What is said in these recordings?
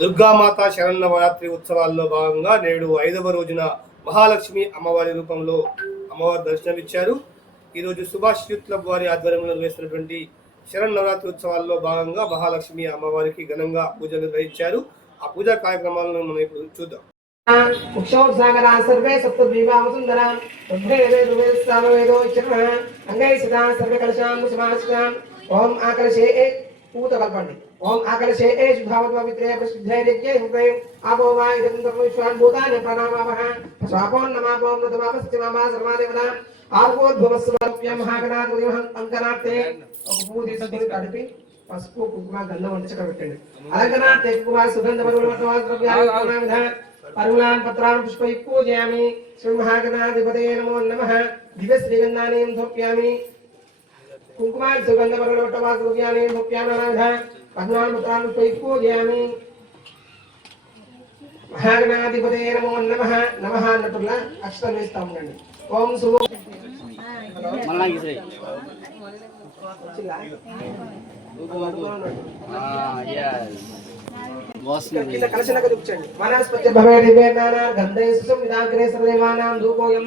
దుర్గామాత శరన్నవరాత్రి ఉత్సవాల్లో భాగంగా నేడు ఐదవ రోజున మహాలక్ష్మి అమ్మవారి రూపంలో అమ్మవారు దర్శనమిచ్చారు. ఈరోజు సుభాష్ యూత్ క్లబ్ వారి ఆధ్వర్యంలో నిర్వహిస్తున్నటువంటి శరన్నవరాత్రి ఉత్సవాల్లో భాగంగా మహాలక్ష్మి అమ్మవారికి ఘనంగా పూజలు నిర్వహించారు. ఆ పూజా కార్యక్రమాలను మనం ఇప్పుడు చూద్దాం. సర్వే సప్తద్వీపావసుందరా రుద్రేదే అంగై సదా సర్వే కలశాం సమాశ్యాం ఓం ఆకర్షే ఏ పూత కల్పండి ఓం ఆకలశే ఏ శుద్ధావత్ పవిత్రే ప్రసిద్ధైర్యజ్ఞే హృదయం ఆపో వా ఇదం ధర్మవిశ్వాన్ భూతాని ప్రణామామః స్వాపో నమాపో మృతమాపస్తిమామా సర్వాదేవత ఆర్వోద్భవస్వరూప్య మహాగణాధిపతి అంకనాథే ఒక పువ్వు తీసుకొని కడిపి పసుపు కుంకుమ గంధం వంచక పెట్టండి అలంకరణ తెక్కువ సుగంధ ద్రవ్యాలు పరుణాన్ పత్రాన్ పుష్పై పూజయామి శ్రీ మహాగణాధిపతే నమో నమః దివ్య శ్రీగంధానీం ధూప్యామి కుంకుమాన్ సుగంధ పద్నాన్ పత్రాన్ పుష్పై పూజయామి మహాగణాధిపతే నమో నమః నమః అన్నట్టులా అక్షరం వేస్తా ఉండండి ఓం శుభ కింద కలశలకు దుఃఖండి వనస్పతి భవేది వేదాన గంధైసు విదాగ్రే సర్వేమానాం ధూపోయం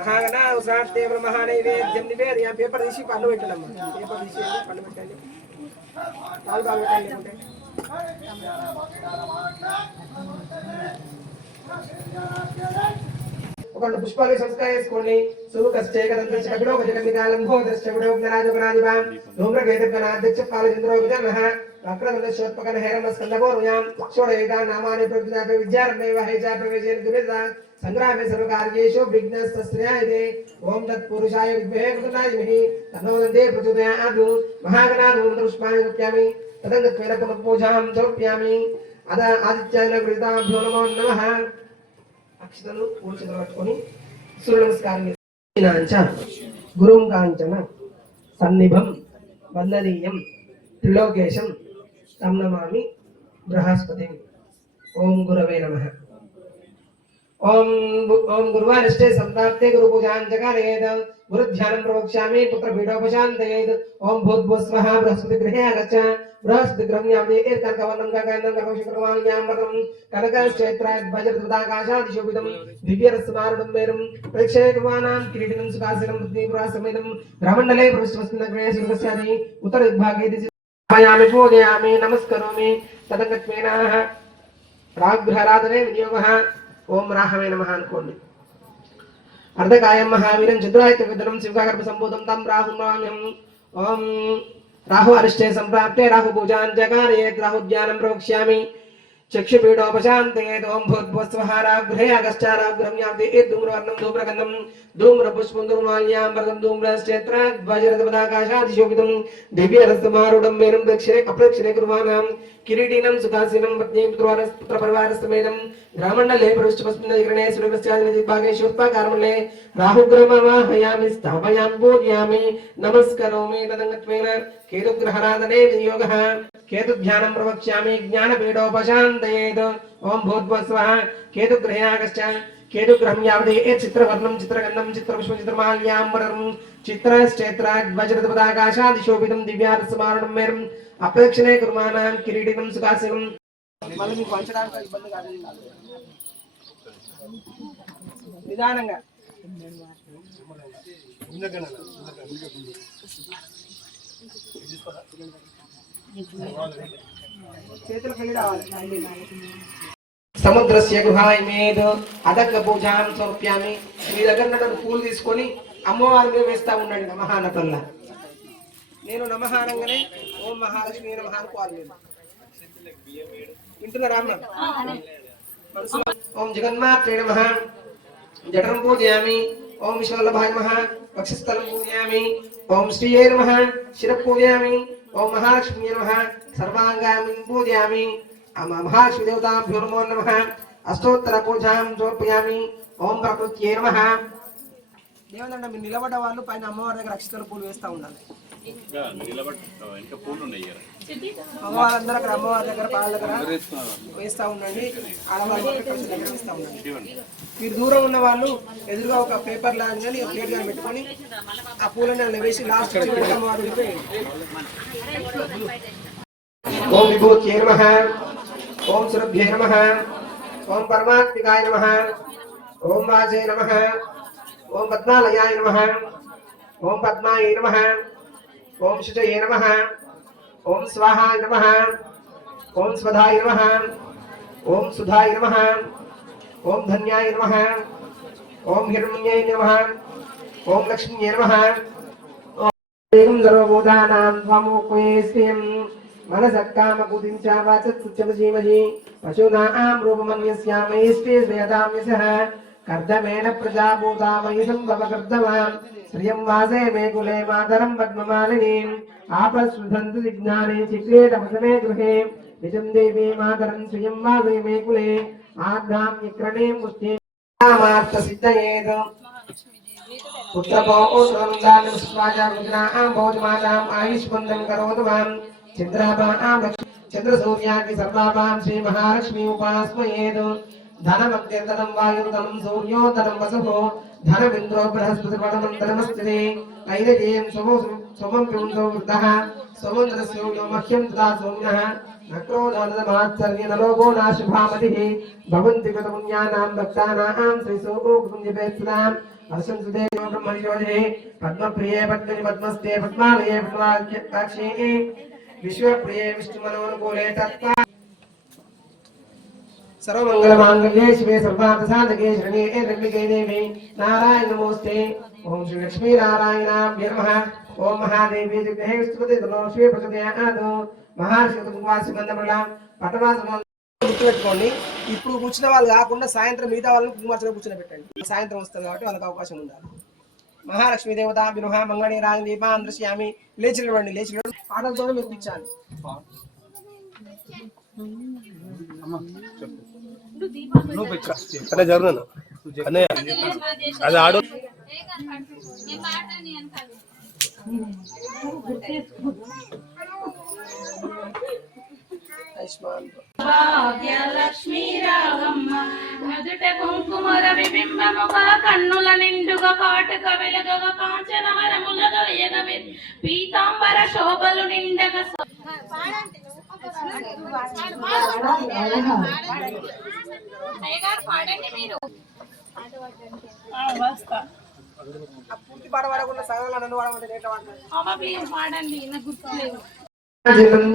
అవసరం ఆ మండపం మీద చిన్నగా పెట్టండి ఎక్కడ మహాగణా ఉసార్తే మహానైవేద్యం నివేదయ పేపర్ తీసి పండు పెట్టండి పేపర్ తీసి పండు పెట్టండి పాలు పాలు పెట్టండి లేకుంటే. ఒక రెండు పుష్పాలు సంస్కారం చేసుకోండి సుముఖశ్చే కదంత చకడో గజగమికాలం భో దశ్చకడో జ్ఞానాజగనాదివాం నామాని ప్రకృతినాపే విద్యారంభే వహైచా ప్రవేశేన దురిత సంగ్రామే సర్వకార్యేషు విఘ్నస్తస్త్రయాయతే. ఓం తత్పురుషాయ విద్మహే కృతనాయమిహి తన్నోదంతే ప్రచోదయాత్. మహాగణాద్ పుష్పాన్ని రూప్యామి తదంగత్వేన పునఃపూజాం సమర్ప్యామి. అద ఆదిత్యాయ కృతాభ్యో నమో నమః. అక్షతలు పూర్తిగా పట్టుకొని సూర్య నమస్కారం గురుం కాంచన సన్నిభం వందనీయం త్రిలోకేశం తం నమామి బృహస్పతి. ఓం గురవే నమ. ఓం గు- ఓం గురువారిష్టే సంప్రాప్తే గురు పూజాం జగారయేద్ గురు ధ్యానం ప్రవక్ష్యామి పుత్ర పీఠోపశాంతయేద్ ఓం భూద్భుస్వః బృహస్పతి గృహే ఆగచ్చ బృహస్పతి గృహ్యాం ఏర్కర్కవర్ణం గగనం గకౌశకర్మాణ్యాం వదం కనకక్షేత్రాద్ భజృతాకాశాదిశోభితం దివ్యరస్మారుడం మేరం ప్రేక్షకుమానాం కిరీటినం సుఖాసనం పృథ్వీపురాసమేదం గ్రమండలే ప్రవిష్టమస్మిన్నగ్రే సుఖస్యాది ఉత్తర విభాగే దిశ పూజయామి నమస్కరోమి. తదంగత్వేన రాగ్రహరాధనే వినియోగ. ఓం రాహవే నమ అనుకోండి. అర్ధకాయం మహావీరం చంద్రాయత విధనం శివకాగర్భ సంబోధం తం రాహు నమామ్యం ఓం రాహు అరిష్టే సంప్రాప్తే రాహు పూజాన్ జగారయేత్ రాహు ధ్యానం ప్రవక్ష్యామి. చక్షుపీఠోపశాంతయేత్ ఓం భూద్భుస్వః రాగృహే అగశ్చారాగృహం ధూమ్రవర్ణం ధూమ్రగంధం ధూమ్రపుష్పం ధూమ్రాల్యాంబరం ధూమ్రశ్చేత్రాద్వజరతపదాకాశాదిశోభితం దివ్యరసమారుఢం మేనం దక్షిణే అప్రదక్షిణే కుర్వాణాం కిరీటినం సుఖాసీనం పత్నీ పుత్ర గ్రామండలే ప్రవిష్టమస్మిన్ నగరణే రాహుగ్రమవాహయామి స్థాపయాం పూజయామి నమస్కరోమి తదంగత్వేన కేతుగ్రహరాధనే వినియోగः కేతుధ్యానం ప్రవక్ష్యామి జ్ఞానపీఠోపశాంతయేత్ ఓం భూద్భుస్వః కేతుగ్రహే ఆగశ్చ కేతుగ్రహం యావదే ఏ చిత్రవర్ణం చిత్రగంధం చిత్రపుష్పం చిత్రమాల్యాంబరం చిత్రశ్చేత్రాద్వజరతపదాకాశాదిశోభితం దివ్యారసమారణం మేరం అప్రదక్షిణే కుర్మాణాం కిరీటినం సుఖాసనం మళ్ళీ మీకు పంచడానికి ఇబ్బంది కాదు. నిదానంగా. చేతులకు వెళ్ళి రావాలి సముద్రస్య గృహాయమేద్ అదగ్గ పూజాం సమర్ప్యామి. మీ దగ్గర నన్ను పూలు తీసుకొని అమ్మవారి మీద వేస్తా ఉండండి నమహానతల్లా. నేను నమహానంగానే ఓం మహాలక్ష్మి నమః అనుకోవాలి వింటున్నారా ఓం జగన్మాత్రే నమ. జఠరం పూజయామి. ఓం విశ్వల్లభాయ నమ. వక్షస్థలం పూజయామి. ఓం శ్రీయే నమ. శిర పూజయామి. ఓం మహాలక్ష్మి నమః. సర్వాంగామి పూజయామి అమ మహాలక్ష్మి దేవతాభ్యో నమో. నమః అష్టోత్తర పూజాం సమర్పయామి. ఓం ప్రకృత్యే నమః. దేవదండ మీరు నిలబడ్డ వాళ్ళు పైన అమ్మవారి దగ్గర అక్షతల పూలు వేస్తూ ఉండాలి. ఇంకా నిలబడి ఇంకా పూలు ఉన్నాయి ఇక్కడ. అమ్మవారందరూ అక్కడ అమ్మవారి దగ్గర పాల దగ్గర వేస్తూ ఉండండి. ఆడవాళ్ళు వేస్తూ ఉండండి. మీరు దూరం ఉన్న వాళ్ళు ఎదురుగా ఒక పేపర్ లాగా కానీ ప్లేట్ కానీ పెట్టుకొని ఆ పూలని అందులో వేసి లాస్ట్ అమ్మవారు ఓం విభూత్యే నమ. ఓం సురభ్యే నమ. ఓం పరమాత్మికాయ నమ. ఓం వాజే నమ. ఓం పద్మాలయాయ నమ. ఓం పద్మాయ నమ. ఓం శుచయే నమ. ఓం స్వాహ నమ. ఓం స్వధాయ నమ. ఓం సుధాయ నమ. ఓం ధన్యాయ నమ. ఓం హిరణ్యాయ నమ. ఓం లక్ష్మీయే నమ. ఏకం సర్వభూతానాం త్వమోపేస్యం మనసక్కామకుదించ వాచత్సుచ్చమజీమజి పశూనాం రూపమన్యస్యామయిష్టే శ్రేయతామ్యసః కర్దమేన ప్రజాభూతామయి వాసే మే కులే మాతరం పద్మమాలినీం. ఆపస్సుధంతు విజ్ఞానే చిక్రే తమసమే గృహే. నిజం దేవీ మాతరం శ్రియం వాసే మే కులే. ఆగ్నాం విక్రణే ముష్టే. మార్త సిద్ధయేత్ పుత్రపౌత్రం స్వాజాం భోజమాతాం ఆయుష్మందం కరోతు మాం. చంద్రాపాం చంద్రసూర్యాకి సర్వాపాం శ్రీ మహాలక్ష్మి ఉపాస్మయేత్ ధనమగ్నిర్ధనం వాయుర్ధనం సూర్యోధనం వసుః ధనమింద్రో బృహస్పతి పడమంతరమస్తినే ఐరజేయం సమో సమం పింసో వృద్ధः సముద్రస్యోయో మహ్యం తదా సౌమ్యः నక్రోధోదమాత్సర్య నలోభో నాశుభామతిः భవంతి కృతపుణ్యానాం భక్తానాం శ్రీసోగోకుంజపేత్సదాం హర్షం సుదేవో బ్రహ్మయోజే పద్మప్రియే పద్మిని పద్మస్తే పద్మాలయే పద్మాక్షే విశ్వప్రియే విష్ణుమనోనుకూలే తత్వ సర్వమంగళమాంగళ్యే శివే సర్వార్థసాధకే శరణ్యే రంగికే దేవి నారాయణ నమోస్తే ఓం శ్రీ లక్ష్మీ నారాయణాభ్య నమః ఓం మహాదేవి దిగ్హే స్తుతే తమో శివే ప్రచోదయాత్ మహర్షి కుంకుమాసి బంధముల పటవాసము గుర్తుపెట్టుకోండి. ఇప్పుడు కూర్చున్న వాళ్ళు కాకుండా సాయంత్రం మిగతా వాళ్ళని కుమార్చన కూర్చొని పెట్టండి సాయంత్రం వస్తుంది కాబట్టి వాళ్ళకి అవకాశం ఉండాలి. మహాలక్ష్మి దేవత వినుహ మంగళి రాజ దీపాంధ్రశ్యామి లేచి నిలవండి లేచి పాటలతో మీరు ఇచ్చాను అనే జరుగును అన్నయ్య అది ఆడు. భాగ్యలక్ష్మీ రాగమ్మ నుదుట కుంకుమర విబింబముగా కన్నుల నిండుగా కాటుక వెలుగగా కాంచనవరములుగా ఎగవి. పీతాంబర శోభలు నిండగా సో- అయ్యగారు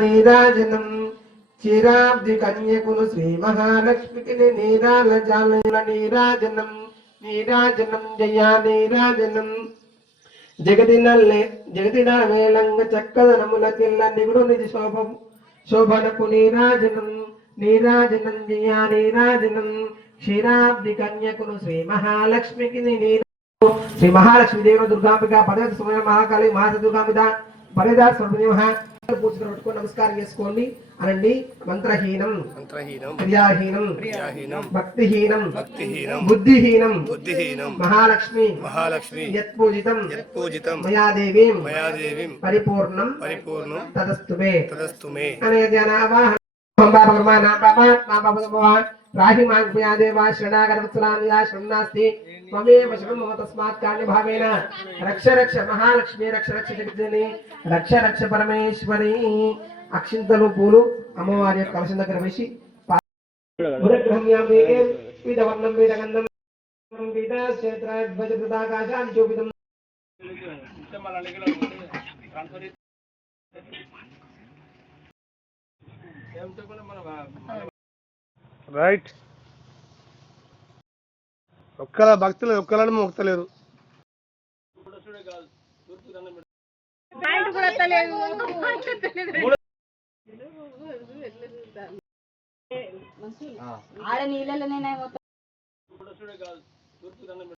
నీరాజనం చిరాబ్ది కన్యకులు శ్రీ మహాలక్ష్మికి నీరాల జాల నీరాజనం నీరాజనం జయా నీరాజనం జగదినల్లే జగదిన వేలంగ చక్కదనముల తిల్ల నిగుడు నిజ శోభం. శోభనకు నీరాజనం నీరాజనం జియా నీరాజనం. క్షీరాబ్ది కన్యకులు శ్రీ మహాలక్ష్మికి శ్రీ మహాలక్ష్మి దేవ దుర్గాంబిక పదవి సుమయ మహాకాళి మహాసదుర్గాంబిక పరదా స్వర్ణిమహ పూజలు పెట్టుకొని నమస్కారం చేసుకోండి. అనండి. మంత్రహీనం. మంత్రహీనం. క్రియాహీనం. క్రియాహీనం. భక్తిహీనం. భక్తిహీనం. బుద్ధిహీనం. బుద్ధిహీనం. మహాలక్ష్మి. మహాలక్ష్మి. యత్పూజితం. యత్పూజితం. మయా దేవీం మయాదేవిం. పరిపూర్ణం. పరిపూర్ణం. తదస్తు మే. తదస్తు మే. అనే బాబా బాబా బాబా రాహి మాంగ్మయా దేవా శరణాగత వత్సలానియా శరణాస్తి మమ తస్మాత్ కాణ్యభావేన రక్ష రక్ష మహాలక్ష్మి రక్ష రక్ష జగజ్జని రక్ష రక్ష పరమేశ్వరి అక్షింతలు పూలు అమ్మవారి యొక్క కలశం దగ్గర వేసి రైట్ ఒక్కల భక్తులు ఒక్కలను మొక్తలేరు ఆడ నీళ్ళలోనే